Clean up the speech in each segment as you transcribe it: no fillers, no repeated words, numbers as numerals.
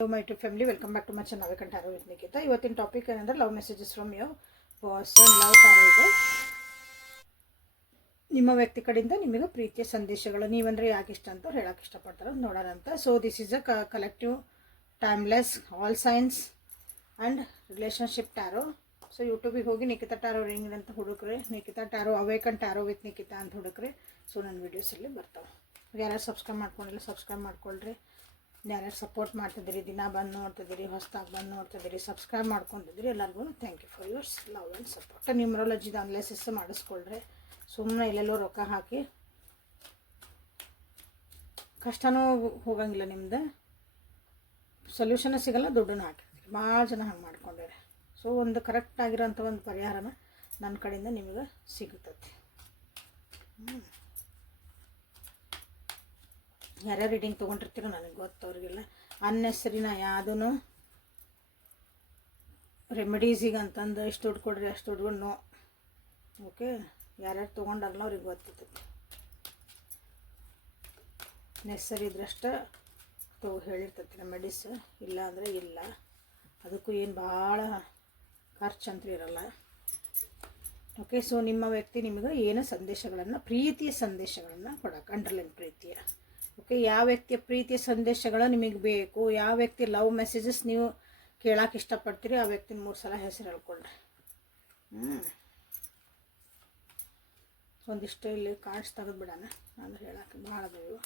Hello my YouTube family, welcome back to my channel Awaken Tarot with Nikita. ಇವತ್ತಿನ topic ಏನಂದ್ರೆ love messages from your person. Love ಟಾರೋ ಇದೆ. ನಿಮ್ಮ ವ್ಯಕ್ತಿ ಕಡೆಯಿಂದ ನಿಮಗೆ ಪ್ರೀತಿಯ ಸಂದೇಶಗಳು ನೀವಂದ್ರೆ ಯಾಕೆ ಇಷ್ಟ ಅಂತ ಹೇಳಕ್ಕೆ ಇಷ್ಟಪಡ್ತಾರೆ ನೋಡೋಣ ಅಂತ. So this is a collective timeless all signs and relationship tarot. So ಯೂಟ್ಯೂಬಿಗೆ ಹೋಗಿ ನಿಖಿತಾ ಟ್ಯಾರೋ ರಿಂಗ್ ಅಂತ ಹುಡುಕ್ರಿ, Nikhita tarot awaken tarot with Nikhita ಅಂತ ಹುಡುಕ್ರಿ. ಸೊ ನನ್ನ ವೀಡಿಯೋಸಲ್ಲಿ ಬರ್ತಾವೆ. ಯಾರ್ಯಾರು ಸಬ್ಸ್ಕ್ರೈಬ್ ಮಾಡ್ಕೊಂಡಿಲ್ಲ ಸಬ್ಸ್ಕ್ರೈಬ್ ಮಾಡ್ಕೊಳ್ರಿ. ಯಾರ್ಯಾರು ಸಪೋರ್ಟ್ ಮಾಡ್ತಿದ್ದೀರಿ, ದಿನ ಬಂದು ನೋಡ್ತಿದ್ದೀರಿ, ಹೊಸದಾಗಿ ಬಂದು ನೋಡ್ತಿದ್ದೀರಿ, ಸಬ್ಸ್ಕ್ರೈಬ್ ಮಾಡ್ಕೊಂಡಿದ್ದೀರಿ, ಎಲ್ಲರಿಗೂ thank you for yours love and support. ನ್ಯೂಮರಾಲಜಿದ ಅನಾಲಿಸಿಸ್ ಮಾಡಿಸ್ಕೊಳ್ರಿ. ಸುಮ್ಮನೆ ಎಲ್ಲೆಲ್ಲೋ ರೊಕ್ಕ ಹಾಕಿ ಕಷ್ಟನೂ ಹೋಗಂಗಿಲ್ಲ, ನಿಮ್ದು ಸೊಲ್ಯೂಷನ್ ಸಿಗಲ್ಲ, ದುಡ್ಡನ್ನು ಹಾಕಿರ್ತೀರಿ. ಭಾಳ ಜನ ಹಂಗೆ ಮಾಡ್ಕೊಂಡಿರಿ. ಸೊ ಒಂದು ಕರೆಕ್ಟ್ ಆಗಿರೋಂಥ ಒಂದು ಪರಿಹಾರನ ನನ್ನ ಕಡೆಯಿಂದ ನಿಮಗೆ ಸಿಗುತ್ತದೆ. ಯಾರ್ಯಾರು ರೀಡಿಂಗ್ ತೊಗೊಂಡಿರ್ತೀರೋ ನನಗೆ ಗೊತ್ತು, ಅವ್ರಿಗೆಲ್ಲ ಅನ್ನೆಸರಿನ ಯಾವುದೂ ರೆಮಿಡೀಸಿಗೆ ಅಂತಂದು ಇಷ್ಟು ದುಡ್ಡು ಕೊಡ್ರಿ ಅಷ್ಟು ದುಡ್ಡು ನೋ. ಓಕೆ, ಯಾರ್ಯಾರು ತೊಗೊಂಡಾರಲ್ಲ ಅವ್ರಿಗೆ ಗೊತ್ತಿರ್ತೈತಿ. ನೆಸರಿ ಇದ್ರಷ್ಟು ಹೇಳಿರ್ತೈತಿ ರೆಮಿಡೀಸ್, ಇಲ್ಲ ಅಂದರೆ ಇಲ್ಲ. ಅದಕ್ಕೂ ಏನು ಭಾಳ ಖರ್ಚಂತೂ ಇರಲ್ಲ. ಓಕೆ, ಸೊ ನಿಮ್ಮ ವ್ಯಕ್ತಿ ನಿಮಗೆ ಏನು ಸಂದೇಶಗಳನ್ನು, ಪ್ರೀತಿಯ ಸಂದೇಶಗಳನ್ನು ಕೊಡೋಕೆ, ಅಂಡರ್ಲೈನ್ ಪ್ರೀತಿಯ. ಓಕೆ, ಯಾವ ವ್ಯಕ್ತಿಯ ಪ್ರೀತಿಯ ಸಂದೇಶಗಳು ನಿಮಗೆ ಬೇಕು, ಯಾವ ವ್ಯಕ್ತಿ ಲವ್ ಮೆಸೇಜಸ್ ನೀವು ಕೇಳೋಕೆ ಇಷ್ಟಪಡ್ತೀರಿ, ಆ ವ್ಯಕ್ತಿನ 3 ಸಲ ಹೆಸರು ಹೇಳ್ಕೊಳ್ರಿ. ಒಂದಿಷ್ಟು ಇಲ್ಲಿ ಕಾರ್ಡ್ಸ್ ತೆಗೆದುಬಿಡೋಣ, ಅಂದ್ರೆ ಹೇಳೋಕೆ ಭಾಳ ಅದಾವು.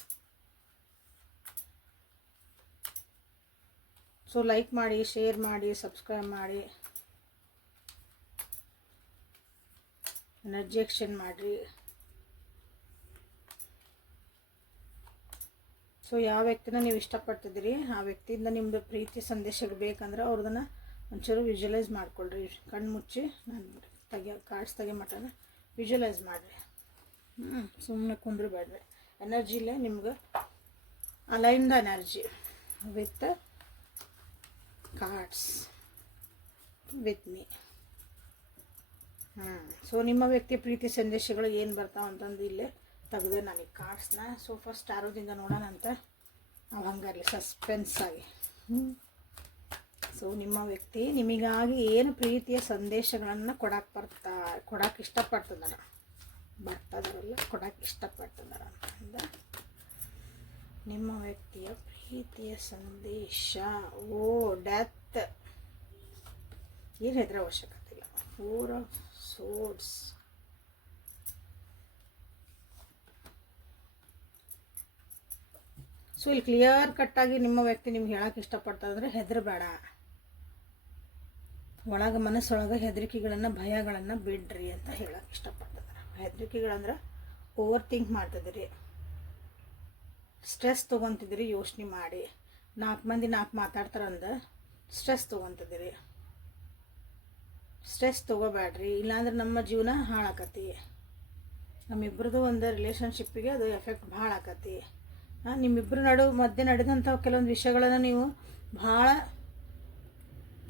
ಸೊ ಲೈಕ್ ಮಾಡಿ, ಶೇರ್ ಮಾಡಿ, ಸಬ್ಸ್ಕ್ರೈಬ್ ಮಾಡಿ, ಎನರ್ಜಿ ಎಕ್ಸ್ಚೇಂಜ್ ಮಾಡಿರಿ. ಸೊ ಯಾವ ವ್ಯಕ್ತಿನ ನೀವು ಇಷ್ಟಪಡ್ತಿದ್ದೀರಿ, ಆ ವ್ಯಕ್ತಿಯಿಂದ ನಿಮ್ಮದು ಪ್ರೀತಿ ಸಂದೇಶಗಳು ಬೇಕಂದ್ರೆ ಅವ್ರದನ್ನು ಒಂಚೂರು ವಿಜುವಲೈಸ್ ಮಾಡ್ಕೊಳ್ರಿ. ಕಣ್ಣು ಮುಚ್ಚಿ ನಾನು ಕಾರ್ಡ್ಸ್ ಮಟನ ವಿಜುವಲೈಸ್ ಮಾಡಿರಿ. ಸುಮ್ಮನೆ ಕುಂದ್ರಬೇಡ್ರಿ. ಎನರ್ಜಿಲೇ ನಿಮ್ಗೆ align the energy with cards with me. So ನಿಮ್ಮ ವ್ಯಕ್ತಿಯ ಪ್ರೀತಿ ಸಂದೇಶಗಳು ಏನು ಬರ್ತಾವೆ ಅಂತಂದು ಇಲ್ಲೇ ತೆಗೆದು ನನಗೆ ಕಾರ್ಡ್ಸ್ನ. ಸೊ ಫಸ್ಟ್ ಟ್ಯಾರೋದಿಂದ ನೋಡೋಣ ಅಂತ ನಾವು ಹಂಗಾಗಲಿ ಸಸ್ಪೆನ್ಸ್ ಆಗಿ. ಸೊ ನಿಮ್ಮ ವ್ಯಕ್ತಿ ನಿಮಗಾಗಿ ಏನು ಪ್ರೀತಿಯ ಸಂದೇಶಗಳನ್ನು ಕೊಡಕ್ಕೆ ಇಷ್ಟಪಡ್ತಿದ್ದಾರೆ, ಬರ್ತದಾರಲ್ಲ ಕೊಡಕ್ಕೆ ಇಷ್ಟಪಡ್ತಿದ್ದಾರೆ ಅಂತಂದ ನಿಮ್ಮ ವ್ಯಕ್ತಿಯ ಪ್ರೀತಿಯ ಸಂದೇಶ. ಓ ಡೆತ್, ಏನು ಹೆದರ ಅವಶ್ಯಕತೆ ಇಲ್ಲ. 4 of Swords. ಸೊ ಇಲ್ಲಿ ಕ್ಲಿಯರ್ ಕಟ್ಟಾಗಿ ನಿಮ್ಮ ವ್ಯಕ್ತಿ ನಿಮ್ಗೆ ಹೇಳಕ್ಕೆ ಇಷ್ಟಪಡ್ತಾರೆ, ಹೆದರಬೇಡ. ಮನಸ್ಸೊಳಗೆ ಹೆದರಿಕೆಗಳನ್ನು, ಭಯಗಳನ್ನು ಬಿಡ್ರಿ ಅಂತ ಹೇಳಕ್ಕೆ ಇಷ್ಟಪಡ್ತಿದ್ದಾರೆ. ಹೆದರಿಕೆಗಳಂದ್ರೆ ಓವರ್ ಥಿಂಕ್ ಮಾಡ್ತಿದ್ದೀರಿ, ಸ್ಟ್ರೆಸ್ ತೊಗೊತಿದ್ದೀರಿ, ಯೋಚನೆ ಮಾಡಿ 4 ಮಂದಿ 4 ಮಾತಾಡ್ತಾರಂದ್ರೆ ಸ್ಟ್ರೆಸ್ ತೊಗೊತಿದ್ದೀರಿ. ಸ್ಟ್ರೆಸ್ ತೊಗೋಬೇಡ್ರಿ, ಇಲ್ಲಾಂದ್ರೆ ನಮ್ಮ ಜೀವನ ಹಾಳಾಕತಿ. ನಮ್ಮಿಬ್ಬರದು ಒಂದು ರಿಲೇಷನ್ಶಿಪ್ಪಿಗೆ ಅದು ಎಫೆಕ್ಟ್ ಭಾಳ ಆಕತಿ. ನಿಮ್ಮಿಬ್ಬರು ಮಧ್ಯೆ ನಡೆದಂಥ ಕೆಲವೊಂದು ವಿಷಯಗಳನ್ನು ನೀವು ಭಾಳ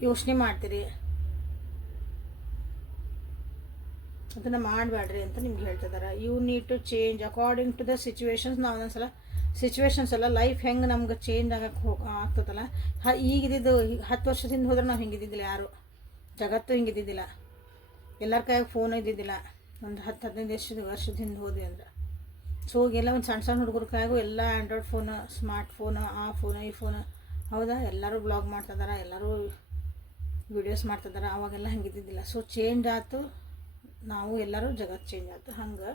ಯೋಚನೆ ಮಾಡ್ತೀರಿ. ಅದನ್ನು ಮಾಡಬೇಡ್ರಿ ಅಂತ ನಿಮ್ಗೆ ಹೇಳ್ತಿದ್ದಾರೆ. You need to change according to the situations. ನಾವು ಒಂದೊಂದ್ಸಲ ಸಿಚುವೇಶನ್ಸ್ ಎಲ್ಲ ಲೈಫ್ ಹೆಂಗೆ ನಮ್ಗೆ ಚೇಂಜ್ ಆಗ್ತದಲ್ಲ. ಈಗಿದ್ದು 10 ವರ್ಷದಿಂದ ಹೋದ್ರೆ ನಾವು ಹಿಂಗಿದ್ದಿದ್ದಿಲ್ಲ, ಯಾರು ಜಗತ್ತು ಹಿಂಗಿದ್ದಿದ್ದಿಲ್ಲ, ಎಲ್ಲರ ಕೈಯಾಗ ಫೋನ್ ಇದ್ದಿದ್ದಿಲ್ಲ. ಒಂದು 10-15 ವರ್ಷದಿಂದ ಹೋದ್ವಿ ಅಂದ್ರೆ. ಸೊ ಎಲ್ಲ ಒಂದು ಸಣ್ಣ ಹುಡುಗರ ಕೈಯಾಗೂ ಎಲ್ಲ ಆ್ಯಂಡ್ರಾಯ್ಡ್ ಫೋನು, ಸ್ಮಾರ್ಟ್ ಫೋನು, ಆ ಫೋನು ಈ ಫೋನು. ಹೌದಾ, ಎಲ್ಲರೂ ಬ್ಲಾಗ್ ಮಾಡ್ತಿದ್ದಾರೆ, ಎಲ್ಲರೂ ವಿಡಿಯೋಸ್ ಮಾಡ್ತಿದ್ದಾರೆ. ಅವಾಗೆಲ್ಲ ಹಂಗಿದ್ದಿದ್ದಿಲ್ಲ. ಸೊ ಚೇಂಜ್ ಆಯ್ತು, ನಾವು ಎಲ್ಲರೂ ಜಗತ್ತು ಚೇಂಜ್ ಆಯ್ತು ಹಂಗೆ.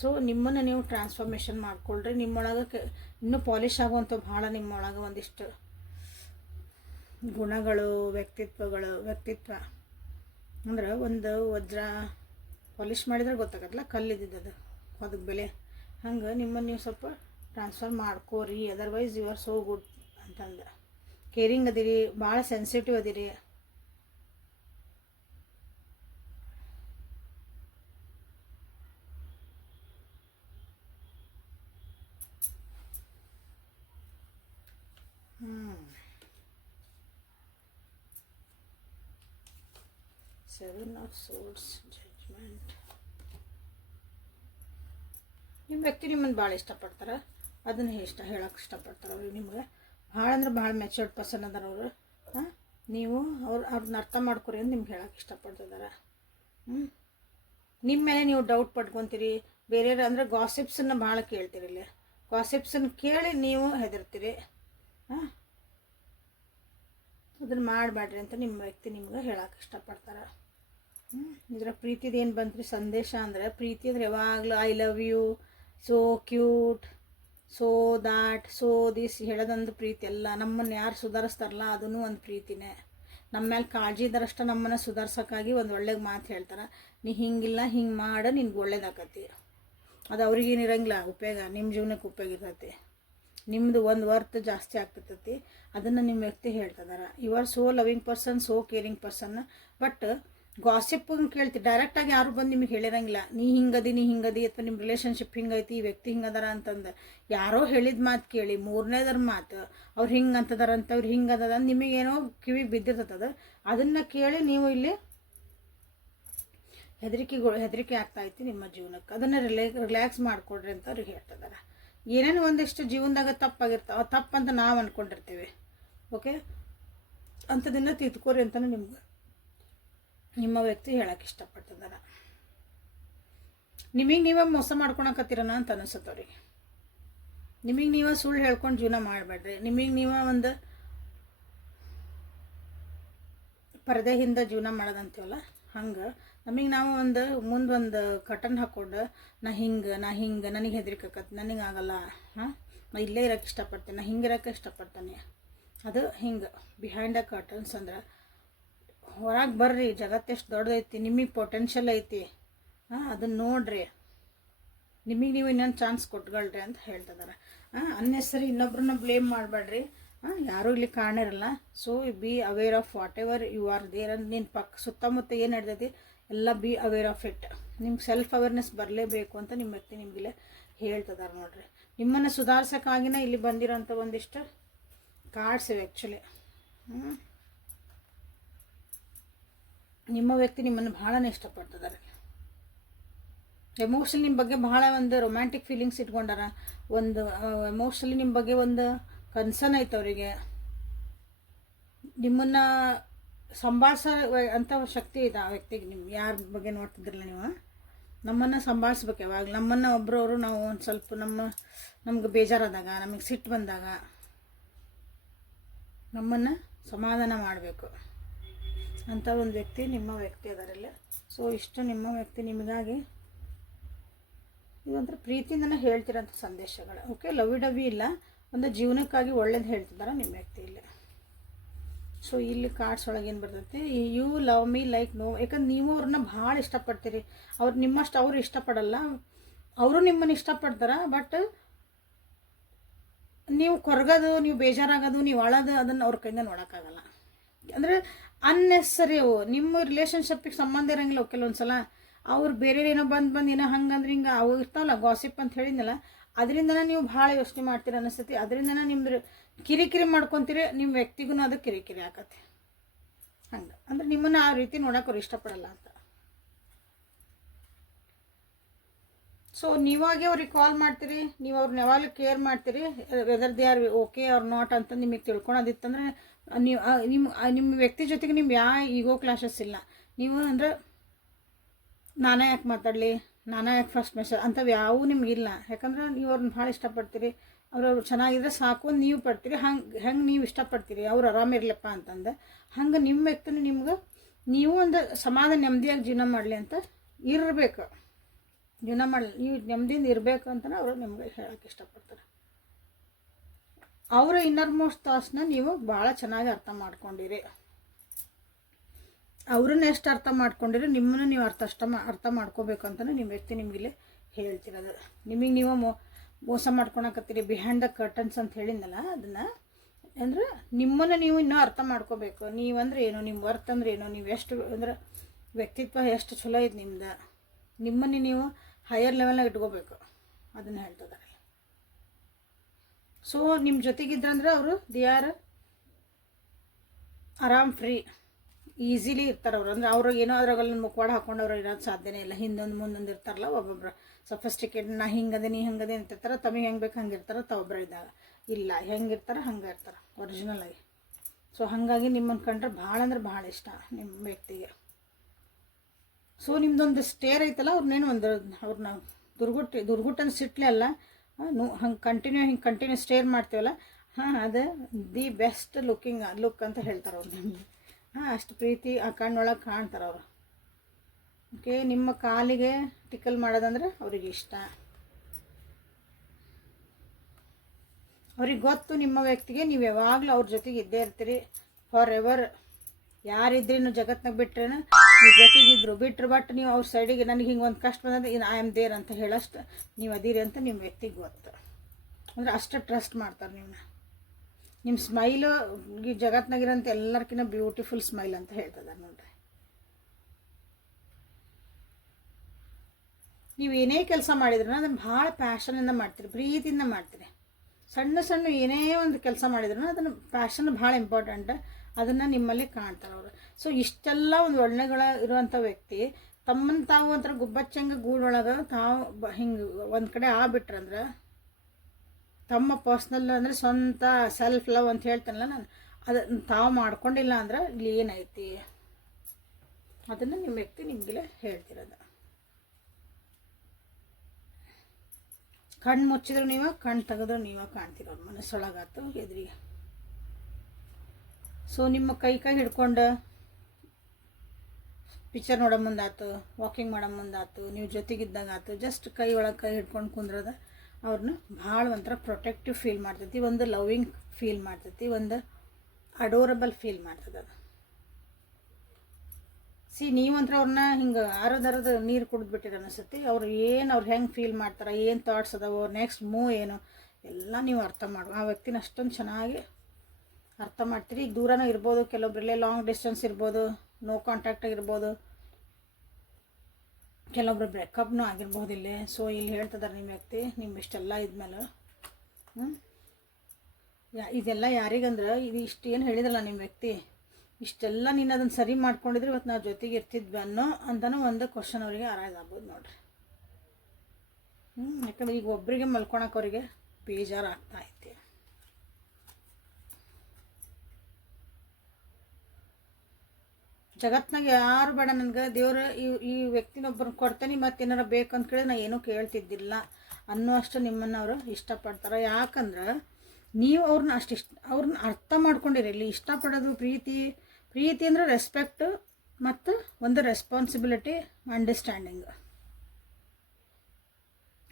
ಸೊ ನಿಮ್ಮನ್ನು ನೀವು ಟ್ರಾನ್ಸ್ಫಾರ್ಮೇಷನ್ ಮಾಡ್ಕೊಳ್ರಿ. ನಿಮ್ಮೊಳಗೆ ಇನ್ನೂ ಪಾಲಿಷ್ ಆಗುವಂಥ ಭಾಳ ನಿಮ್ಮೊಳಗೆ ಒಂದಿಷ್ಟು ಗುಣಗಳು, ವ್ಯಕ್ತಿತ್ವ ಅಂದ್ರೆ ಒಂದು ವಜ್ರ ಪಾಲಿಷ್ ಮಾಡಿದ್ರೆ ಗೊತ್ತಾಗತ್ತಲ್ಲ, ಕಲ್ಲಿದ್ದದು ಅದಕ್ಕೆ ಬೆಲೆ. ಹಂಗೆ ನಿಮ್ಮನ್ನು ನೀವು ಸ್ವಲ್ಪ ಟ್ರಾನ್ಸ್ಫರ್ ಮಾಡ್ಕೋರಿ. Otherwise you are so good ಅಂತಂದು. ಕೇರಿಂಗ್ ಅದಿರಿ, ಭಾಳ ಸೆನ್ಸಿಟಿವ್ ಅದಿರಿ. Seven of Swords, Judgment. ನಿಮ್ಮ ವ್ಯಕ್ತಿ ನಿಮ್ಮನ್ನು ಭಾಳ ಇಷ್ಟಪಡ್ತಾರೆ, ಅದನ್ನು ಹೇಳಕ್ಕೆ ಇಷ್ಟಪಡ್ತಾರೆ ಅವ್ರಿಗೆ. ನಿಮ್ಗೆ ಭಾಳ ಅಂದ್ರೆ ಭಾಳ ಮೆಚೂರ್ಡ್ ಪರ್ಸನ್ ಅದಾರ ಅವರು. ಹಾಂ, ನೀವು ಅವ್ರನ್ನ ಅರ್ಥ ಮಾಡ್ಕೊರಿ ಅಂತ ನಿಮ್ಗೆ ಹೇಳಕ್ಕೆ ಇಷ್ಟಪಡ್ತಿದ್ದಾರೆ. ನಿಮ್ಮ ಮೇಲೆ ನೀವು ಡೌಟ್ ಪಡ್ಕೊತೀರಿ. ಬೇರೆಯವ್ರು ಅಂದರೆ ಗಾಸಿಪ್ಸನ್ನು ಭಾಳ ಕೇಳ್ತೀರಿ. ಇಲ್ಲಿ ಗಾಸಿಪ್ಸನ್ನು ಕೇಳಿ ನೀವು ಹೆದರ್ತೀರಿ. ಹಾಂ, ಅದನ್ನು ಮಾಡಬೇಡ್ರಿ ಅಂತ ನಿಮ್ಮ ವ್ಯಕ್ತಿ ನಿಮ್ಗೆ ಹೇಳಕ್ಕೆ ಇಷ್ಟಪಡ್ತಾರೆ. ಇದರ ಪ್ರೀತಿದು ಏನು ಬಂತ್ರಿ ಸಂದೇಶ ಅಂದರೆ, ಪ್ರೀತಿ ಅಂದರೆ ಯಾವಾಗಲೂ I love you, so cute, so that, so this ಹೇಳೋದೊಂದು ಪ್ರೀತಿ ಅಲ್ಲ. ನಮ್ಮನ್ನು ಯಾರು ಸುಧಾರಿಸ್ತಾರಲ್ಲ ಅದೂ ಒಂದು ಪ್ರೀತಿನೇ. ನಮ್ಮ ಮೇಲೆ ಕಾಳಜಿ ಇದ್ದಾರಷ್ಟ ನಮ್ಮನ್ನು ಸುಧಾರ್ಸೋಕ್ಕಾಗಿ ಒಂದು ಒಳ್ಳೆ ಮಾತು ಹೇಳ್ತಾರೆ. ನೀ ಹಿಂಗಿಲ್ಲ, ಹಿಂಗೆ ಮಾಡು, ನಿನ್ಗೆ ಒಳ್ಳೇದಾಕತಿ. ಅದು ಅವ್ರಿಗೇನಿರಂಗಿಲ್ಲ ಉಪಯೋಗ, ನಿಮ್ಮ ಜೀವನಕ್ಕೆ ಉಪಯೋಗ ಇರ್ತೈತಿ. ನಿಮ್ಮದು ಒಂದು ವರ್ತ್ ಜಾಸ್ತಿ ಆಗ್ತಿರ್ತೈತಿ. ಅದನ್ನು ನಿಮ್ಮ ವ್ಯಕ್ತಿ ಹೇಳ್ತಿದ್ದಾರೆ. You are so loving person, so caring person. But gossip ಕೇಳ್ತೀವಿ, ಡೈರೆಕ್ಟಾಗಿ ಯಾರು ಬಂದು ನಿಮಗೆ ಹೇಳಿರಂಗಿಲ್ಲ ನೀ ಹಿಂಗದಿ ಅಥವಾ ನಿಮ್ಮ ರಿಲೇಷನ್ಶಿಪ್ ಹಿಂಗೈತಿ, ಈ ವ್ಯಕ್ತಿ ಹಿಂಗದಾರ ಅಂತಂದು. ಯಾರೋ ಹೇಳಿದ ಮಾತು ಕೇಳಿ, ಮೂರನೇದರ ಮಾತು, ಅವ್ರು ಹಿಂಗೆ ಅಂತದಾರಂತ, ಅವ್ರು ಹಿಂಗೆ ಅದದ ನಿಮಗೇನೋ ಕಿವಿಗೆ ಬಿದ್ದಿರ್ತದ. ಅದನ್ನು ಕೇಳಿ ನೀವು ಇಲ್ಲಿ ಹೆದರಿಕೆ ಆಗ್ತಾಯಿತ್ತು ನಿಮ್ಮ ಜೀವನಕ್ಕೆ. ಅದನ್ನು ರಿಲ್ಯಾಕ್ಸ್ ಮಾಡಿಕೊಡ್ರಿ ಅಂತ ಅವ್ರಿಗೆ ಹೇಳ್ತಿದ್ದಾರೆ. ಏನೇನು ಒಂದಿಷ್ಟು ಜೀವನದಾಗ ತಪ್ಪಾಗಿರ್ತಾವೆ, ತಪ್ಪಂತ ನಾವು ಅಂದ್ಕೊಂಡಿರ್ತೀವಿ. ಓಕೆ, ಅಂಥದನ್ನು ತಿದ್ಕೋರಿ ಅಂತಲೂ ನಿಮ್ಮ ವ್ಯಕ್ತಿ ಹೇಳಕ್ಕೆ ಇಷ್ಟಪಡ್ತಿದ್ದಾರೆ. ನಿಮಗೆ ನೀವೇ ಮೋಸ ಮಾಡ್ಕೊಳಕತ್ತೀರನ ಅಂತ ಅನಿಸುತ್ತವ್ರಿಗೆ. ನಿಮಗೆ ನೀವೇ ಸುಳ್ಳು ಹೇಳ್ಕೊಂಡು ಜೀವನ ಮಾಡಬೇಡ್ರಿ. ನಿಮಗೆ ನೀವೇ ಒಂದು ಪರದೆಯಿಂದ ಜೀವನ ಮಾಡೋದಂತೀವಲ್ಲ ಹಂಗೆ, ನಮಗೆ ನಾವು ಮುಂದೊಂದು ಕಟನ್ ಹಾಕ್ಕೊಂಡು ನಾ ಹಿಂಗೆ ನನಗೆ ಹೆದರಿಕಕ್ಕತ್ತೆ, ನನಗೆ ಆಗಲ್ಲ, ಹಾಂ ನಾ ಇಲ್ಲೇ ಇರೋಕ್ಕೆ ಇಷ್ಟಪಡ್ತೇನೆ, ನಾ ಹಿಂಗೆ ಇರೋಕ್ಕೆ ಇಷ್ಟಪಡ್ತೇನೆ. ಅದು ಹಿಂಗೆ ಬಿಹೈಂಡ್ ದ ಕರ್ಟನ್ಸ್ ಅಂದ್ರೆ ಹೊರಗೆ ಬರ್ರಿ, ಜಗತ್ತೆಷ್ಟು ದೊಡ್ಡದೈತಿ, ನಿಮಗೆ ಪೊಟೆನ್ಷಿಯಲ್ ಐತಿ. ಹಾಂ, ಅದನ್ನು ನೋಡ್ರಿ, ನಿಮಗೆ ನೀವು ಇನ್ನೊಂದು ಚಾನ್ಸ್ ಕೊಟ್ಕೊಳ್ರಿ ಅಂತ ಹೇಳ್ತಿದ್ದಾರೆ. ಅನ್ನೆಸರಿ ಇನ್ನೊಬ್ರನ್ನ ಬ್ಲೇಮ್ ಮಾಡಬೇಡ್ರಿ. ಯಾರೂ ಇಲ್ಲಿ ಕಾರಣ ಇರಲ್ಲ. So be aware of whatever you are there. ಅಂತ ನಿನ್ನ ಸುತ್ತಮುತ್ತ ಏನು ನಡ್ದೈತಿ ಎಲ್ಲ ಬಿ ಅವೇರ್ ಆಫ್ ಇಟ್. ನಿಮ್ಗೆ ಸೆಲ್ಫ್ ಅವೇರ್ನೆಸ್ ಬರಲೇಬೇಕು ಅಂತ ನಿಮ್ಮ ವ್ಯಕ್ತಿ ನಿಮಗಿಲ್ಲ ಹೇಳ್ತಿದ್ದಾರೆ ನೋಡ್ರಿ. ನಿಮ್ಮನ್ನು ಸುಧಾರಿಸೋಕ್ಕಾಗಿನ ಇಲ್ಲಿ ಬಂದಿರೋಂಥ ಒಂದಿಷ್ಟು ಕಾರ್ಡ್ಸ್ ಇವೆ ಆ್ಯಕ್ಚುಲಿ. ನಿಮ್ಮ ವ್ಯಕ್ತಿ ನಿಮ್ಮನ್ನು ಭಾಳನೇ ಇಷ್ಟಪಡ್ತಿದ್ದಾರೆ. ಎಮೋಷನಲಿ ನಿಮ್ಮ ಬಗ್ಗೆ ಭಾಳ ಒಂದು ರೊಮ್ಯಾಂಟಿಕ್ ಫೀಲಿಂಗ್ಸ್ ಇಟ್ಕೊಂಡಾರ. ಒಂದು ಎಮೋಷನಲಿ ನಿಮ್ಮ ಬಗ್ಗೆ ಒಂದು ಕನ್ಸರ್ನ್ ಐತೆ ಅವರಿಗೆ. ನಿಮ್ಮನ್ನು ಸಂಭಾಳಿಸೋ ಅಂಥ ಶಕ್ತಿ ಇದೆ ಆ ವ್ಯಕ್ತಿಗೆ. ನಿಮ್ಮ ಯಾರ ಬಗ್ಗೆ ನೋಡ್ತಿದ್ರಲ್ಲ ನೀವು, ನಮ್ಮನ್ನು ಸಂಭಾಳಿಸ್ಬೇಕು ಯಾವಾಗ. ನಮ್ಮನ್ನು ಒಬ್ಬರವರು ನಾವು ಒಂದು ಸ್ವಲ್ಪ ನಮ್ಗೆ ಬೇಜಾರಾದಾಗ, ನಮಗೆ ಸಿಟ್ಟು ಬಂದಾಗ ನಮ್ಮನ್ನು ಸಮಾಧಾನ ಮಾಡಬೇಕು ಅಂತ ಒಂದು ವ್ಯಕ್ತಿ ನಿಮ್ಮ ವ್ಯಕ್ತಿ ಅದರಲ್ಲ. ಸೊ ಇಷ್ಟು ನಿಮ್ಮ ವ್ಯಕ್ತಿ ನಿಮಗಾಗಿ ಇದೊಂಥರ ಪ್ರೀತಿಯಿಂದನೇ ಹೇಳ್ತಿರೋಂಥ ಸಂದೇಶಗಳು. ಓಕೆ, ಲವ್ ಡವಿ ಇಲ್ಲ, ಒಂದು ಜೀವನಕ್ಕಾಗಿ ಒಳ್ಳೇದು ಹೇಳ್ತಿದ್ದಾರೆ ನಿಮ್ಮ ವ್ಯಕ್ತಿ ಇಲ್ಲಿ. ಸೊ ಇಲ್ಲಿ ಕಾರ್ಡ್ಸ್ ಒಳಗೆ ಏನು ಬರ್ತೈತಿ, you love me like no. ಯಾಕಂದ್ರೆ ನೀವು ಅವ್ರನ್ನ ಭಾಳ ಇಷ್ಟಪಡ್ತೀರಿ. ಅವ್ರು ನಿಮ್ಮಷ್ಟು ಅವರು ಇಷ್ಟಪಡಲ್ಲ, ಅವರು ನಿಮ್ಮನ್ನು ಇಷ್ಟಪಡ್ತಾರೆ. ಬಟ್ ನೀವು ಕೊರಗೋದು, ನೀವು ಬೇಜಾರಾಗೋದು, ನೀವು ಅಳೋದು ಅದನ್ನು ಅವ್ರ ಕೈಯಿಂದ ನೋಡೋಕ್ಕಾಗಲ್ಲ. ಅಂದರೆ ಅನ್ನೆಸರಿ ಅವು ನಿಮ್ಮ ರಿಲೇಷನ್ಶಿಪ್ಪಿಗೆ ಸಂಬಂಧ ಇರೋಂಗಿಲ್ಲ. ಕೆಲವೊಂದು ಸಲ ಅವ್ರು ಬೇರೆ ಏನೋ ಬಂದು ಏನೋ ಹಂಗಂದ್ರೆ ಹಿಂಗೆ ಅವು ಇರ್ತಾವಲ್ಲ ಗಾಸಿಪ್ ಅಂತ ಹೇಳಿದ್ನಲ್ಲ, ಅದರಿಂದನೇ ನೀವು ಭಾಳ ಯೋಚನೆ ಮಾಡ್ತೀರಿ ಅನಿಸ್ತೈತಿ. ಅದರಿಂದನೇ ನಿಮ್ದು ಕಿರಿಕಿರಿ ಮಾಡ್ಕೊತೀರಿ, ನಿಮ್ಮ ವ್ಯಕ್ತಿಗೂ ಅದು ಕಿರಿಕಿರಿ ಆಕತ್ತೆ. ಹಂಗೆ ಅಂದ್ರೆ ನಿಮ್ಮನ್ನು ಆ ರೀತಿ ನೋಡೋಕೆ ಅವ್ರು ಇಷ್ಟಪಡಲ್ಲ ಅಂತ. ಸೊ ನೀವಾಗೆ ಅವ್ರಿಗೆ ಕಾಲ್ ಮಾಡ್ತೀರಿ, ನೀವು ಅವ್ರನ್ನ ಯಾವಾಗಲೂ ಕೇರ್ ಮಾಡ್ತೀರಿ. Whether they are okay or not ಅಂತ ನಿಮಗೆ ತಿಳ್ಕೊಳೋದಿತ್ತಂದ್ರೆ ನಿಮ್ಮ ವ್ಯಕ್ತಿ ಜೊತೆಗೆ ನಿಮ್ಗೆ ಯಾವ ಈಗೋ ಕ್ಲಾಶಸ್ ಇಲ್ಲ. ನೀವು ಅಂದ್ರೆ ನಾನೇ ಯಾಕೆ ಮಾತಾಡಲಿ, ನಾನೇ ಯಾಕೆ ಫಸ್ಟ್ ಮೆಸೇಜ್ ಅಂಥವು ಯಾವೂ ನಿಮಗಿಲ್ಲ. ಯಾಕಂದ್ರೆ ನೀವು ಅವ್ರನ್ನ ಭಾಳ ಇಷ್ಟಪಡ್ತೀರಿ. ಅವ್ರು ಚೆನ್ನಾಗಿದ್ರೆ ಸಾಕು ಅಂತ ನೀವು ಪಡ್ತೀರಿ. ಹೆಂಗೆ ನೀವು ಇಷ್ಟಪಡ್ತೀರಿ ಅವ್ರು ಆರಾಮಿರ್ಲಪ್ಪ ಅಂತಂದು, ಹಂಗೆ ನಿಮ್ಮ ವ್ಯಕ್ತಿನೂ ನಿಮ್ಗೆ ನೀವು ಒಂದು ಸಮಾಧಾನ ನೆಮ್ಮದಿಯಾಗಿ ಜೀವನ ಮಾಡಲಿ ಅಂತ ಇರಬೇಕು. ಜೀವನ ಮಾಡಲಿ ನೀವು ನೆಮ್ಮದಿಯಿಂದ ಇರಬೇಕು ಅಂತಲೇ ಅವರು ನಿಮ್ಗೆ ಹೇಳೋಕ್ಕೆ ಇಷ್ಟಪಡ್ತಾರೆ. ಅವರ ಇನ್ನರ್ ಮೋಸ್ಟ್ ಥಾಟ್ಸ್ನ ನೀವು ಭಾಳ ಚೆನ್ನಾಗಿ ಅರ್ಥ ಮಾಡ್ಕೊಂಡಿರಿ. ಅವ್ರನ್ನ ಎಷ್ಟು ಅರ್ಥ ಮಾಡ್ಕೊಂಡಿರಿ, ನಿಮ್ಮನ್ನು ನೀವು ಅರ್ಥ ಮಾಡ್ಕೋಬೇಕು ಅಂತಲೇ ನಿಮ್ಮ ವ್ಯಕ್ತಿ ನಿಮಗಿಲ್ಲಿ ಹೇಳ್ತಿರೋದು. ನಿಮಗೆ ನೀವು ಮೋಸ ಮಾಡ್ಕೊಳಕತ್ತೀರಿ ಬಿಹೈಂಡ್ ದ ಕರ್ಟನ್ಸ್ ಅಂತ ಹೇಳಿದ್ನಲ್ಲ, ಅದನ್ನು ಅಂದ್ರೆ ನಿಮ್ಮನ್ನು ನೀವು ಇನ್ನೂ ಅರ್ಥ ಮಾಡ್ಕೋಬೇಕು. ನೀವಂದ್ರೆ ಏನು, ನಿಮ್ಮ ವರ್ತ್ ಅಂದ್ರೆ ಏನು, ನೀವು ಎಷ್ಟು ಅಂದ್ರೆ ವ್ಯಕ್ತಿತ್ವ ಎಷ್ಟು ಚಲೋ ಐತೆ ನಿಮ್ದು, ನಿಮ್ಮನ್ನು ನೀವು ಹೈಯರ್ ಲೆವೆಲ್ನಾಗ ಇಟ್ಕೋಬೇಕು, ಅದನ್ನು ಹೇಳ್ತಿದ್ದಾರೆ. ಸೊ ನಿಮ್ಮ ಜೊತೆಗಿದ್ರಂದ್ರೆ ಅವರು ದೇ ಆರ್ ಆರಾಮ್ ಫ್ರೀ ಈಸಿಲಿ ಇರ್ತಾರೆ ಅವರು. ಅಂದರೆ ಅವ್ರಿಗೆ ಏನೋ ಅದ್ರಾಗಲ್ಲಿ ಮುಖವಾಡ ಹಾಕೊಂಡು ಅವ್ರು ಇರೋದು ಸಾಧ್ಯನೇ ಇಲ್ಲ. ಹಿಂದೊಂದು ಮುಂದೊಂದು ಇರ್ತಾರಲ್ಲ ಒಬ್ಬೊಬ್ರು ಸಫಿಸ್ಟಿಕೇಟ್, ನಾ ಹಿಂಗದೆ ನೀ ಹಂಗದೆ ಅಂತಿರ್ತಾರೆ. ತಮಗೆ ಹೆಂಗೆ ಬೇಕು ಹಂಗೆ ಇರ್ತಾರೆ ಒಬ್ಬರು ಇದ್ದಾಗ. ಇಲ್ಲ, ಹೆಂಗಿರ್ತಾರೆ ಹಂಗೆ ಇರ್ತಾರೆ ಒರಿಜಿನಲ್ ಆಗಿ. ಸೊ ಹಾಗಾಗಿ ನಿಮ್ಮನ್ನು ಕಂಡ್ರೆ ಭಾಳ ಅಂದ್ರೆ ಭಾಳ ಇಷ್ಟ ನಿಮ್ಮ ವ್ಯಕ್ತಿಗೆ. ಸೊ ನಿಮ್ದೊಂದು ಸ್ಟೇರ್ ಐತಲ್ಲ, ಅವ್ರನ್ನೇನು ಅವ್ರನ್ನ ದುರ್ಗುಟ್ಟನ ಸಿಟ್ಲೆ ಅಲ್ಲ, ಹಿಂಗೆ ಕಂಟಿನ್ಯೂ ಸ್ಟೇರ್ ಮಾಡ್ತೀವಲ್ಲ, ಅದು ದಿ ಬೆಸ್ಟ್ ಲುಕ್ ಅಂತ ಹೇಳ್ತಾರೆ ಅವ್ರು ನಿಮಗೆ. ಅಷ್ಟು ಪ್ರೀತಿ ಆ ಕಣ್ಣೊಳಗೆ ಕಾಣ್ತಾರೆ ಅವರು. ಓಕೆ, ನಿಮ್ಮ ಕಾಲಿಗೆ ಟಿಕಲ್ ಮಾಡೋದಂದ್ರೆ ಅವ್ರಿಗೆ ಇಷ್ಟ. ಅವ್ರಿಗೆ ಗೊತ್ತು ನಿಮ್ಮ ವ್ಯಕ್ತಿಗೆ ನೀವು ಯಾವಾಗಲೂ ಅವ್ರ ಜೊತೆಗೆ ಇದ್ದೇ ಇರ್ತೀರಿ ಫಾರ್ ಎವರ್. ಯಾರಿದ್ರೇನು ಜಗತ್ನಾಗ ಬಿಟ್ರೇನು ನೀವು ಜೊತೆಗಿದ್ರು ಬಿಟ್ರು, ಬಟ್ ನೀವು ಅವ್ರ ಸೈಡಿಗೆ ನನಗೆ ಹಿಂಗೆ ಒಂದು ಕಷ್ಟ ಬಂದರೆ ಐ ಆಮ್ ದೇರ್ ಅಂತ ಹೇಳೋಷ್ಟು ನೀವು ಅದೀರಿ ಅಂತ ನಿಮ್ಮ ವ್ಯಕ್ತಿಗೆ ಗೊತ್ತು. ಅಂದರೆ ಅಷ್ಟು ಟ್ರಸ್ಟ್ ಮಾಡ್ತಾರೆ ನಿಮ್ಮನ್ನ. ನಿಮ್ಮ ಸ್ಮೈಲು ಈ ಜಗತ್ನಾಗಿರೋಂಥ ಎಲ್ಲರಿಗಿಂತ ಬ್ಯೂಟಿಫುಲ್ ಸ್ಮೈಲ್ ಅಂತ ಹೇಳ್ತದೆ ನೋಡ್ರಿ. ನೀವು ಏನೇ ಕೆಲಸ ಮಾಡಿದ್ರು ಅದನ್ನು ಭಾಳ ಪ್ಯಾಷನಿಂದ ಮಾಡ್ತೀರಿ, ಪ್ರೀತಿಯಿಂದ ಮಾಡ್ತೀರಿ. ಸಣ್ಣ ಏನೇ ಒಂದು ಕೆಲಸ ಮಾಡಿದ್ರು ಅದನ್ನು ಪ್ಯಾಷನ್ ಭಾಳ ಇಂಪಾರ್ಟೆಂಟ್, ಅದನ್ನು ನಿಮ್ಮಲ್ಲಿ ಕಾಣ್ತಾರೆ ಅವರು. ಸೊ ಇಷ್ಟೆಲ್ಲ ಒಂದು ಒಳ್ಳೆಗಳ ಇರುವಂಥ ವ್ಯಕ್ತಿ ತಮ್ಮನ್ನು ತಾವು ಒಂಥರ ಗುಬ್ಬಚ್ಚಂಗೆ ಗೂಡೊಳಗೆ ತಾವು ಹಿಂಗೆ ಒಂದು ಕಡೆ ಆಗ್ಬಿಟ್ರಂದ್ರೆ, ತಮ್ಮ ಪರ್ಸ್ನಲ್ ಅಂದರೆ ಸ್ವಂತ ಸೆಲ್ಫ್ ಲವ್ ಅಂತ ಹೇಳ್ತಾನಲ್ಲ ನಾನು, ಅದನ್ನು ತಾವು ಮಾಡ್ಕೊಂಡಿಲ್ಲ ಅಂದ್ರೆ ಇಲ್ಲಿ ಏನೈತಿ ಅದನ್ನು ನಿಮ್ಮ ವ್ಯಕ್ತಿ ನಿಮಗೆಲ್ಲ ಹೇಳ್ತಿರೋದು. ಕಣ್ಣು ಮುಚ್ಚಿದ್ರು ನೀವು, ಕಣ್ಣು ತೆಗೆದ್ರು ನೀವು ಕಾಣ್ತಿರೋರು ಮನಸ್ಸೊಳಗಾತು ಎದುರಿಗೆ. ಸೊ ನಿಮ್ಮ ಕೈ ಹಿಡ್ಕೊಂಡು ಪಿಕ್ಚರ್ ನೋಡೋ ಮುಂದಾತು, ವಾಕಿಂಗ್ ಮಾಡೋ ಮುಂದಾತು, ನೀವು ಜೊತೆಗಿದ್ದಾಗ ಆಯ್ತು, ಜಸ್ಟ್ ಕೈ ಒಳಗೆ ಕೈ ಹಿಡ್ಕೊಂಡು ಕುಂದ್ರದ ಅವ್ರನ್ನ ಭಾಳ ಒಂಥರ ಪ್ರೊಟೆಕ್ಟಿವ್ ಫೀಲ್ ಮಾಡ್ತೈತಿ, ಒಂದು ಲವಿಂಗ್ ಫೀಲ್ ಮಾಡ್ತೈತಿ, ಒಂದು ಅಡೋರಬಲ್ ಫೀಲ್ ಮಾಡ್ತದೆ ಅದು. ನೀವಂತ್ರ ಅವ್ರನ್ನ ಹಿಂಗೆ ಅರದು ನೀರು ಕುಡಿದ್ಬಿಟ್ಟಿರ ಅನಿಸುತ್ತೆ. ಅವ್ರು ಹೆಂಗೆ ಫೀಲ್ ಮಾಡ್ತಾರೆ, ಏನು ಥಾಟ್ಸ್ ಅದಾವೋ, ನೆಕ್ಸ್ಟ್ ಮೂವ್ ಏನು ಎಲ್ಲ ನೀವು ಅರ್ಥ ಆ ವ್ಯಕ್ತಿನ ಅಷ್ಟೊಂದು ಚೆನ್ನಾಗಿ ಅರ್ಥ ಮಾಡ್ತೀರಿ. ಈಗ ದೂರನೂ ಇರ್ಬೋದು, ಕೆಲವೊಬ್ಬರಲ್ಲೇ ಲಾಂಗ್ ಡಿಸ್ಟೆನ್ಸ್ ಇರ್ಬೋದು, ನೋ ಕಾಂಟ್ಯಾಕ್ಟ್ ಆಗಿರ್ಬೋದು, ಕೆಲವೊಬ್ರು ಬ್ರೇಕಪ್ನೂ ಆಗಿರ್ಬೋದು ಇಲ್ಲೇ. ಸೊ ಇಲ್ಲಿ ಹೇಳ್ತಿದ್ದಾರೆ ನಿಮ್ಮ ವ್ಯಕ್ತಿ ನಿಮ್ಮ ಇಷ್ಟೆಲ್ಲ ಇದ್ಮೇಲೆ ಇದೆಲ್ಲ ಯಾರಿಗಂದ್ರೆ ಇದು ಇಷ್ಟು ಏನು ಹೇಳಿದ್ರಲ್ಲ ನಿಮ್ಮ ವ್ಯಕ್ತಿ, ಇಷ್ಟೆಲ್ಲ ನೀನು ಅದನ್ನು ಸರಿ ಮಾಡ್ಕೊಂಡಿದ್ರೆ ಇವತ್ತು ನಾವು ಜೊತೆಗೆ ಇರ್ತಿದ್ವಿ ಅಂತನೂ ಒಂದು ಕ್ವಶನ್ ಅವರಿಗೆ ಅರೈಸ್ ಆಗ್ಬೋದು ನೋಡ್ರಿ. ಯಾಕಂದ್ರೆ ಈಗ ಒಬ್ಬರಿಗೆ ಮಲ್ಕೊಳಕ್ಕೆ ಅವರಿಗೆ ಬೇಜಾರು ಆಗ್ತಾ ಐತಿ. ಜಗತ್ನಾಗ ಯಾರು ಬೇಡ ನನಗೆ, ದೇವ್ರ ಈ ವ್ಯಕ್ತಿನೊಬ್ಬರನ್ನ ಕೊಡ್ತೇನೆ, ಮತ್ತೇನಾರ ಬೇಕು ಅಂತ ಕೇಳಿ ನಾನು ಏನೂ ಕೇಳ್ತಿದ್ದಿಲ್ಲ ಅನ್ನೋಷ್ಟು ನಿಮ್ಮನ್ನು ಅವರು ಇಷ್ಟಪಡ್ತಾರೆ. ಯಾಕಂದ್ರೆ ನೀವು ಅವ್ರನ್ನ ಅವ್ರನ್ನ ಅರ್ಥ ಮಾಡ್ಕೊಂಡಿರಿ. ಇಲ್ಲಿ ಇಷ್ಟಪಡೋದು ಪ್ರೀತಿ ಅಂದರೆ ರೆಸ್ಪೆಕ್ಟ್ ಮತ್ತು ಒಂದು responsibility, understanding.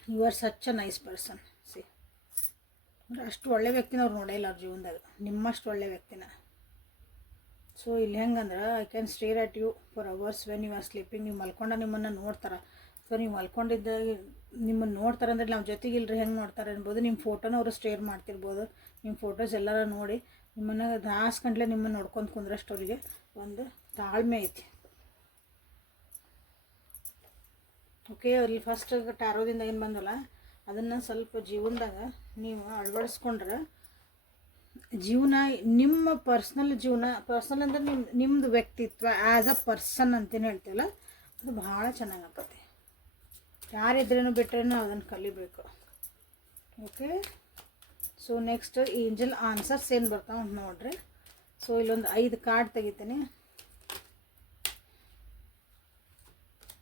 You are such a nice person. ಅಂದರೆ ಅಷ್ಟು ಒಳ್ಳೆ ವ್ಯಕ್ತಿನ ಅವ್ರು ನೋಡೇ ಇಲ್ಲ ಅವ್ರ ಜೀವನದಾಗ, ನಿಮ್ಮಷ್ಟು ಒಳ್ಳೆ ವ್ಯಕ್ತಿನ. ಸೊ ಇಲ್ಲಿ ಹೆಂಗಂದ್ರೆ I can stare at you for hours when you are sleeping. ನೀವು ಮಲ್ಕೊಂಡ ನಿಮ್ಮನ್ನು ನೋಡ್ತಾರೆ. ಸೊ ನೀವು ಮಲ್ಕೊಂಡಿದ್ದ ನಿಮ್ಮನ್ನು ನೋಡ್ತಾರೆ ಅಂದರೆ ನಮ್ಮ ಜೊತೆಗೆ ಇಲ್ಲರಿ ಹೆಂಗೆ ನೋಡ್ತಾರೆ ಅನ್ಬೋದು. ನಿಮ್ಮ ಫೋಟೋನ ಅವರು ಸ್ಟೇರ್ ಮಾಡ್ತಿರ್ಬೋದು. ನಿಮ್ಮ ಫೋಟೋಸ್ ಎಲ್ಲರ ನೋಡಿ ನಿಮ್ಮನ್ನು ದಾಸ್ ಗಂಟ್ಲೆ ನಿಮ್ಮನ್ನು ನೋಡ್ಕೊಂಡು ಕುಂದ್ರಷ್ಟು ಅವರಿಗೆ ಒಂದು ತಾಳ್ಮೆ ಐತಿ. ಓಕೆ, ಅಲ್ಲಿ ಫಸ್ಟ್ ಟ್ಯಾರೋದಿಂದ ಏನು ಬಂದಲ್ಲ ಅದನ್ನು ಸ್ವಲ್ಪ ಜೀವನದಾಗ ನೀವು ಅಳವಡಿಸ್ಕೊಂಡ್ರೆ ಜೀವನ ನಿಮ್ಮ ಪರ್ಸ್ನಲ್ ಅಂದರೆ ನಿಮ್ಮದು ವ್ಯಕ್ತಿತ್ವ ಆ್ಯಸ್ ಅ ಪರ್ಸನ್ ಅಂತೇನು ಹೇಳ್ತೀವಲ್ಲ ಅದು ಭಾಳ ಚೆನ್ನಾಗಿ ಆಗ್ತೈತಿ. ಯಾರಿದ್ರೇನು ಬಿಟ್ರೇನು ಅದನ್ನು ಕಲಿಬೇಕು. Okay, so next angel answers ಏನು ಬರ್ತಾವೆ ಅಂತ ನೋಡ್ರಿ. ಸೊ ಇಲ್ಲೊಂದು 5 ಕಾರ್ಡ್ ತೆಗಿತೀನಿ,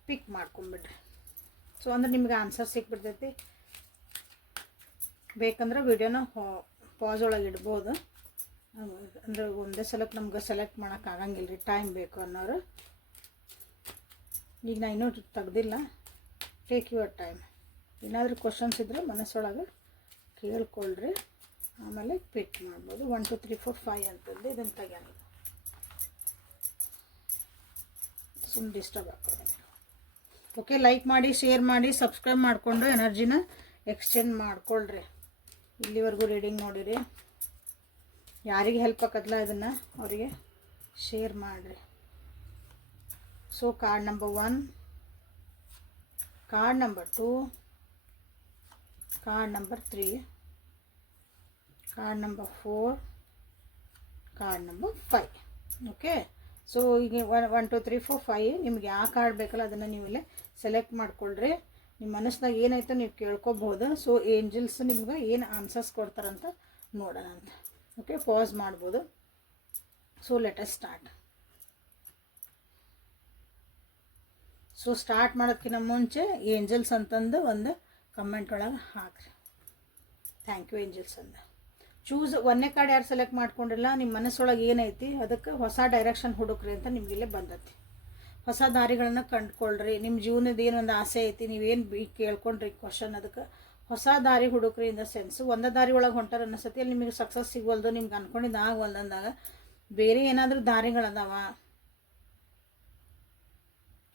ಪಿಕ್ ಮಾಡ್ಕೊಂಬಿಡ್ರಿ. ಸೊ ಅಂದ್ರೆ ನಿಮ್ಗೆ ಆನ್ಸರ್ ಸಿಕ್ಬಿಡ್ತೈತಿ. ಬೇಕಂದ್ರೆ ವಿಡಿಯೋನ ಪಾಸ್ ಒಳಗೆ ಇಡ್ಬೋದು. ಅಂದರೆ ಒಂದೇ ಸಲಕ್ಕೆ ನಮ್ಗೆ ಸೆಲೆಕ್ಟ್ ಮಾಡೋಕ್ಕಾಗಂಗಿಲ್ಲ ರೀ, ಟೈಮ್ ಬೇಕು ಅನ್ನೋರು. ಈಗ ನಾನು ಇನ್ನೂ ತೆಗ್ದಿಲ್ಲ, ಟೇಕ್ ಯುವರ್ ಟೈಮ್. ಏನಾದರೂ ಕ್ವಶನ್ಸ್ ಇದ್ದರೆ ಮನಸ್ಸೊಳಗೆ ಕೇಳ್ಕೊಳ್ರಿ, ಆಮೇಲೆ ಪಿಕ್ ಮಾಡ್ಬೋದು. 1 2 3 4 5 ಅಂತಂದು ಇದನ್ನು ತೆಗ್ಯಾನ ಸುಮ್ಮನೆ ಡಿಸ್ಟರ್ಬ್ ಆಗ್ತದೆ. ಓಕೆ, ಲೈಕ್ ಮಾಡಿ, ಶೇರ್ ಮಾಡಿ, ಸಬ್ಸ್ಕ್ರೈಬ್ ಮಾಡಿಕೊಂಡು ಎನರ್ಜಿನ ಎಕ್ಸ್ಚೇಂಜ್ ಮಾಡ್ಕೊಳ್ರಿ. ಇಲ್ಲಿವರೆಗೂ ರೀಡಿಂಗ್ ನೋಡಿರಿ, ಯಾರಿಗೆ ಹೆಲ್ಪ್ ಆಕತ್ತಲ್ಲ ಇದನ್ನು ಅವರಿಗೆ ಶೇರ್ ಮಾಡಿರಿ. So card number 1, card number 2, card number 3, card number 4, card number 5. Okay, so ಈಗ 1 2 3 4 5 ನಿಮ್ಗೆ ಯಾವ ಕಾರ್ಡ್ ಬೇಕಲ್ಲ ಅದನ್ನು ನೀವು ಇಲ್ಲೇ ಸೆಲೆಕ್ಟ್ ಮಾಡ್ಕೊಳ್ರಿ. ನಿಮ್ಮ ಮನಸ್ಸಿನಾಗ ಏನಾಯ್ತು ನೀವು ಕೇಳ್ಕೊಬೋದು. ಸೊ ಏಂಜಲ್ಸ್ ನಿಮ್ಗೆ ಏನು ಆನ್ಸರ್ಸ್ ಕೊಡ್ತಾರಂತ ನೋಡೋಣ ಅಂತ. ಓಕೆ, ಪಾಸ್ ಮಾಡ್ಬೋದು. So let us start. So start ಮಾಡೋದಕ್ಕಿಂತ ಮುಂಚೆ ಏಂಜಲ್ಸ್ ಅಂತಂದು ಒಂದು ಕಮೆಂಟ್ ಒಳಗೆ ಹಾಕ್ರಿ. ಥ್ಯಾಂಕ್ ಯು ಏಂಜಲ್ಸ್ ಅಂದ. ಚೂಸ್ ಒಂದನೇ ಕಾರ್ಡ್ ಯಾರು ಸೆಲೆಕ್ಟ್ ಮಾಡ್ಕೊಂಡಿಲ್ಲ, ನಿಮ್ಮ ಮನಸ್ಸೊಳಗೆ ಏನೈತಿ ಅದಕ್ಕೆ ಹೊಸ ಡೈರೆಕ್ಷನ್ ಹುಡುಕ್ರಿ ಅಂತ ನಿಮಗಿಲ್ಲೇ ಬಂದೈತಿ. ಹೊಸ ದಾರಿಗಳನ್ನು ಕಂಡುಕೊಳ್ರಿ. ನಿಮ್ಮ ಜೀವನದ ಏನೊಂದು ಆಸೆ ಐತಿ, ನೀವೇನು ಕೇಳ್ಕೊಂಡ್ರಿ ಕ್ವಶನ್, ಅದಕ್ಕೆ ಹೊಸ ದಾರಿ ಹುಡುಕ್ರಿ. ಇನ್ ದ ಸೆನ್ಸ್ ಒಂದೇ ದಾರಿ ಒಳಗೆ ಹೊಂಟಾರ ಅನ್ನಿಸ್ತತಿ, ಅಲ್ಲಿ ನಿಮಗೆ ಸಕ್ಸಸ್ ಸಿಗೋಲ್ದು, ನಿಮ್ಗೆ ಅಂದ್ಕೊಂಡಿದ್ದು ಆಗವಲ್ದು ಅಂದಾಗ ಬೇರೆ ಏನಾದರೂ ದಾರಿಗಳದಾವ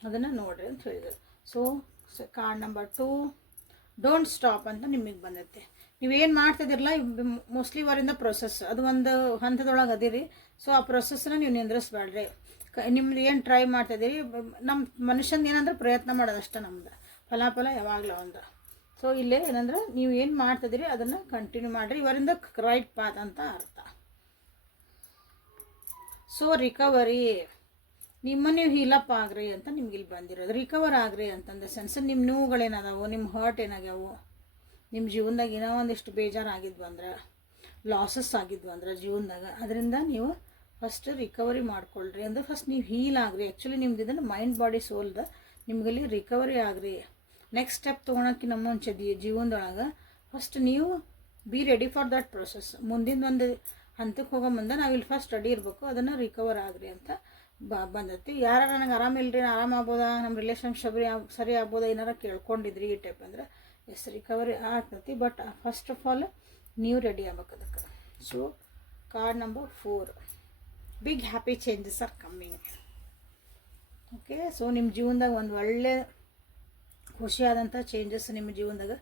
ಅದನ್ನು ನೋಡ್ರಿ ಅಂತ ಹೇಳಿದರು. So card number 2, don't stop ಅಂತ ನಿಮಗೆ ಬಂದೈತೆ. ನೀವೇನು ಮಾಡ್ತಿದ್ದಿರಲ್ಲ, ಮೋಸ್ಟ್ಲಿ ಅವರಿಂದ ಪ್ರೊಸೆಸ್ ಅದು ಒಂದು ಹಂತದೊಳಗೆ ಅದಿರಿ. ಸೊ ಆ ಪ್ರೊಸೆಸ್ನ ನೀವು ನಿಂದ್ರಿಸ್ಬೇಡ್ರಿ. ನಿಮ್ದು ಏನು ಟ್ರೈ ಮಾಡ್ತಾಯಿದ್ದೀರಿ, ನಮ್ಮ ಮನುಷ್ಯಂದು ಏನಂದ್ರೆ ಪ್ರಯತ್ನ ಮಾಡೋದಷ್ಟೇ, ನಮ್ದು ಫಲಾಫಲ ಯಾವಾಗಲೂ ಒಂದು. ಸೊ ಇಲ್ಲೇ ಏನಂದ್ರೆ ನೀವು ಏನು ಮಾಡ್ತಿದ್ದೀರಿ ಅದನ್ನು ಕಂಟಿನ್ಯೂ ಮಾಡಿರಿ, ಇವರಿಂದ ರೈಟ್ ಪಾತ್ ಅಂತ ಅರ್ಥ. ಸೊ ರಿಕವರಿ, ನಿಮ್ಮನ್ನು ನೀವು ಹೀಲಪ್ ಆಗ್ರಿ ಅಂತ ನಿಮ್ಗೆ ಇಲ್ಲಿ ಬಂದಿರೋದು. ರಿಕವರ್ ಆಗ್ರಿ ಅಂತಂದ ಸೆನ್ಸ್ ನಿಮ್ಮ ನೋವುಗಳೇನದಾವು, ನಿಮ್ಮ ಹರ್ಟ್ ಏನಾಗ್ಯಾವು, ನಿಮ್ಮ ಜೀವನದಾಗ ಏನೋ ಒಂದಿಷ್ಟು ಬೇಜಾರಾಗಿದ್ವು ಅಂದ್ರೆ, ಲಾಸಸ್ ಆಗಿದ್ವು ಅಂದ್ರೆ ಜೀವನದಾಗ, ಅದರಿಂದ ನೀವು ಫಸ್ಟ್ ರಿಕವರಿ ಮಾಡ್ಕೊಳ್ರಿ. ಅಂದ್ರೆ ಫಸ್ಟ್ ನೀವು ಹೀಲ್ ಆಗ್ರಿ. ಆ್ಯಕ್ಚುಲಿ ನಿಮ್ದು ಇದನ್ನು ಮೈಂಡ್ ಬಾಡಿ ಸೋಲ್ದ ನಿಮ್ಗಲ್ಲಿ ರಿಕವರಿ ಆಗ್ರಿ. ನೆಕ್ಸ್ಟ್ ಸ್ಟೆಪ್ ತೊಗೊಳಕ್ಕಿಂತ ಮುಂಚೆ ಜೀವನದೊಳಗೆ ಫಸ್ಟ್ ನೀವು be ready for that process. ಮುಂದಿನ ಒಂದು ಹಂತಕ್ಕೆ ಹೋಗೋ ಮುಂದೆ ನಾವಿಲ್ಲಿ ಫಸ್ಟ್ ರೆಡಿ ಇರಬೇಕು, ಅದನ್ನು ರಿಕವರ್ ಆಗ್ರಿ ಅಂತ ಬಂದೈತಿ. ಯಾರು ನನಗೆ ಆರಾಮಿಲ್ರಿ, ಆರಾಮ ಆಗ್ಬೋದಾ, ನಮ್ಮ ರಿಲೇಷನ್ಶಿಪ್ ಸರಿ ಆಗ್ಬೋದಾ ಏನಾರ ಕೇಳ್ಕೊಂಡಿದ್ರಿ ಈ ಟೈಪ್ ಅಂದ್ರೆ ಎಸ್ ರಿಕವರಿ ಆಗ್ತೈತಿ. ಬಟ್ ಫಸ್ಟ್ ಆಫ್ ಆಲ್ ನೀವು ರೆಡಿ ಆಗ್ಬೇಕು ಅದಕ್ಕೆ. So card number 4, big happy changes are coming. Okay, so ನಿಮ್ಮ ಜೀವನದಾಗ ಒಂದು ಒಳ್ಳೆ ಖುಷಿಯಾದಂಥ ಚೇಂಜಸ್ ನಿಮ್ಮ ಜೀವನದಾಗ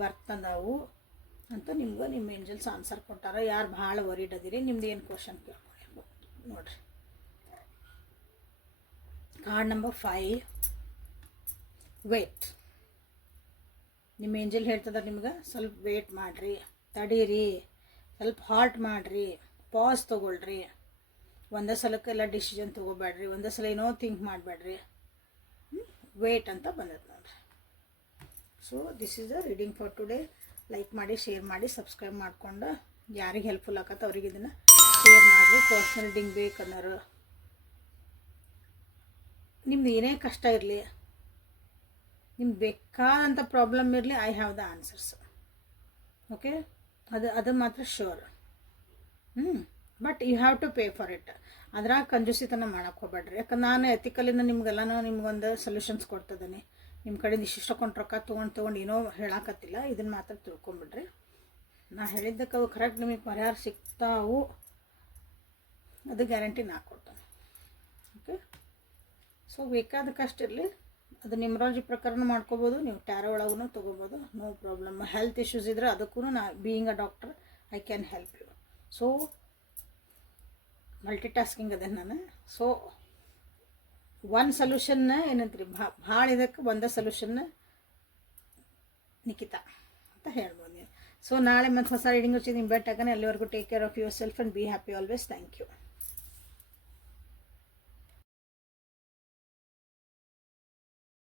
ಬರ್ತಂದಾವು ಅಂತ ನಿಮ್ಗೆ ನಿಮ್ಮ ಏಂಜಲ್ಸ್ ಆನ್ಸರ್ ಕೊಟ್ಟಾರ. ಯಾರು ಭಾಳ ವರಿಡ್ ಅದಿರಿ, ನಿಮ್ದು ಏನು ಕ್ವಶನ್ ಕೇಳ್ಕೊಳ್ಳಿ ನೋಡಿರಿ. Card number 5, wait. ನಿಮ್ಮ ಏಂಜಲ್ ಹೇಳ್ತದ ನಿಮ್ಗೆ ಸ್ವಲ್ಪ ವೇಟ್ ಮಾಡಿರಿ, ತಡೀರಿ, ಸ್ವಲ್ಪ ಹಾಲ್ಟ್ ಮಾಡಿರಿ, ಪಾಸ್ ತೊಗೊಳ್ರಿ. ಒಂದೇ ಸಲಕ್ಕೆಲ್ಲ ಡಿಸಿಷನ್ ತೊಗೋಬೇಡ್ರಿ, ಒಂದೇ ಸಲ ಏನೋ ಥಿಂಕ್ ಮಾಡಬೇಡ್ರಿ, ವೇಟ್ ಅಂತ ಬಂದೈತೆ ನೋಡ್ರಿ. So this is the reading for today. Like ಮಾಡಿ, ಶೇರ್ ಮಾಡಿ, ಸಬ್ಸ್ಕ್ರೈಬ್ ಮಾಡಿಕೊಂಡು ಯಾರಿಗೆ ಹೆಲ್ಪ್ಫುಲ್ ಆಗತ್ತೆ ಅವ್ರಿಗೆ ಇದನ್ನು ಶೇರ್ ಮಾಡಿರಿ. ಪರ್ಸ್ನಲ್ ರೀಡಿಂಗ್ ಬೇಕನ್ನೋರು, ನಿಮ್ದು ಏನೇ ಕಷ್ಟ ಇರಲಿ, ನಿಮ್ಗೆ ಬೇಕಾದಂಥ ಪ್ರಾಬ್ಲಮ್ ಇರಲಿ, I have the answers. Okay, ಅದು ಮಾತ್ರ sure. But you have to pay for it. ಅದ್ರಾಗ ಕಂಜೂಸಿತನ ಮಾಡಕ್ಕೆ ಹೋಗ್ಬೇಡ್ರಿ. ಯಾಕಂದ್ರೆ ನಾನು ಎಥಿಕಲಿಂದ ನಿಮ್ಗೆಲ್ಲನೂ ನಿಮ್ಗೊಂದು ಸೊಲ್ಯೂಷನ್ಸ್ ಕೊಡ್ತದೀನಿ. ನಿಮ್ಮ ಕಡೆಯಿಂದ ಇಷ್ಟ ರೊಕ್ಕ ತೊಗೊಂಡು ಏನೋ ಹೇಳಾಕತ್ತಿಲ್ಲ, ಇದನ್ನು ಮಾತ್ರ ತಿಳ್ಕೊಂಬಿಡ್ರಿ. ನಾ ಹೇಳಿದ್ದಕ್ಕೆ ಅವು ಕರೆಕ್ಟ್ ನಿಮಗೆ ಪರಿಹಾರ ಸಿಗ್ತಾವು, ಅದು ಗ್ಯಾರಂಟಿ ನಾ ಕೊಡ್ತೇನೆ. ಓಕೆ, ಸೊ ಬೇಕಾದಕ್ಕಷ್ಟಿರಲಿ, ಅದು ನ್ಯೂಮರಾಲಜಿ ಪ್ರಕಾರನೂ ಮಾಡ್ಕೋಬೋದು, ನೀವು ಟ್ಯಾರೋ ಒಳಗೂ ತೊಗೋಬೋದು, ನೋ ಪ್ರಾಬ್ಲಮ್. ಹೆಲ್ತ್ ಇಶ್ಯೂಸ್ ಇದ್ದರೆ ಅದಕ್ಕೂ ನಾ being a doctor I can help you. So multitasking ಅದೇ ನಾನು. ಸೊ ಒಂದು ಸೊಲ್ಯೂಷನ್ನ ಏನಂತೀರಿ, ಭಾಳ ಇದಕ್ಕೆ ಒಂದೇ ಸೊಲ್ಯೂಷನ್ನ ನಿಖಿತಾ ಅಂತ ಹೇಳ್ಬೋದು ನೀವು. ಸೊ ನಾಳೆ ಮತ್ತು ಹೊಸ ರೀಡಿಂಗ್ ನಿಮ್ಮ ಬೆಟ್ ಹಾಕೋಣ. ಅಲ್ಲಿವರೆಗೂ take care of yourself and be happy always. Thank you.